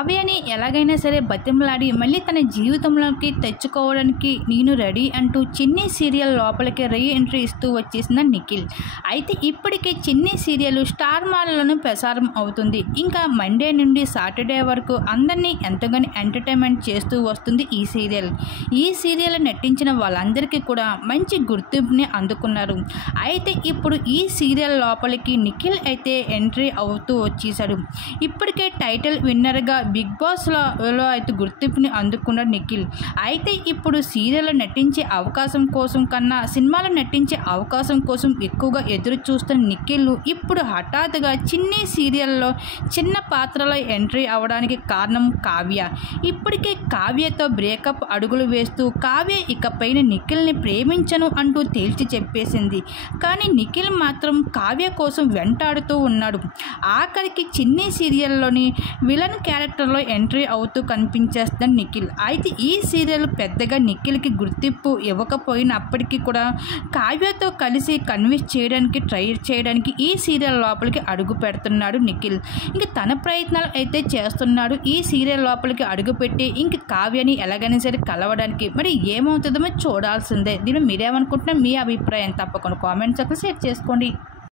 కావ్యని ఎలాగైనా సరే బతిమలాడి మళ్ళీ తన జీవితంలోకి తెచ్చుకోవడానికి నేను రెడీ అంటూ చిన్ని సీరియల్ లోపలికి రీ ఎంట్రీ ఇస్తూ వచ్చేసిన నిఖిల్. అయితే ఇప్పటికే చిన్ని సీరియల్ స్టార్ మాల్లోనూ ప్రసారం అవుతుంది. ఇంకా మండే నుండి సాటర్డే వరకు అందరినీ ఎంతగానో ఎంటర్టైన్మెంట్ చేస్తూ వస్తుంది ఈ సీరియల్. ఈ సీరియల్ నటించిన వాళ్ళందరికీ కూడా మంచి గుర్తింపుని అందుకున్నారు. అయితే ఇప్పుడు ఈ సీరియల్ లోపలికి నిఖిల్ అయితే ఎంట్రీ అవుతూ వచ్చేసాడు. ఇప్పటికే టైటిల్ విన్నర్గా బిగ్ బాస్లో అయితే గుర్తింపుని అందుకున్నాడు నిఖిల్. అయితే ఇప్పుడు సీరియల్లో నటించే అవకాశం కోసం కన్నా సినిమాలో నటించే అవకాశం కోసం ఎక్కువగా ఎదురు చూస్తున్న నిఖిల్ ఇప్పుడు హఠాత్తుగా చిన్ని సీరియల్లో చిన్న పాత్రలో ఎంట్రీ అవ్వడానికి కారణం కావ్య. ఇప్పటికే కావ్యతో బ్రేకప్ అడుగులు వేస్తూ కావ్య ఇకపైన నిఖిల్ని ప్రేమించను అంటూ తేల్చి చెప్పేసింది. కానీ నిఖిల్ మాత్రం కావ్య కోసం వెంటాడుతూ ఉన్నాడు. ఆఖరికి చిన్ని సీరియల్లోని విలన్ క్యారెక్టర్లో ఎంట్రీ అవుతూ కనిపించేస్తున్నాడు నిఖిల్. అయితే ఈ సీరియల్ పెద్దగా నిఖిల్కి గుర్తింపు ఇవ్వకపోయినప్పటికీ కూడా కావ్యతో కలిసి కన్విన్స్ ట్రై చేయడానికి ఈ సీరియల్ లోపలికి అడుగు పెడుతున్నాడు నిఖిల్. ఇంక తన ప్రయత్నాలు అయితే చేస్తున్నాడు. ఈ సీరియల్ లోపలికి అడుగుపెట్టి ఇంక కావ్యని ఎలాగైనా సరే కలవడానికి. మరి ఏమవుతుందో చూడాల్సిందే. దీన్ని మీరేమనుకుంటున్నా మీ అభిప్రాయం తప్పకుండా కామెంట్స్ షేర్ చేసుకోండి.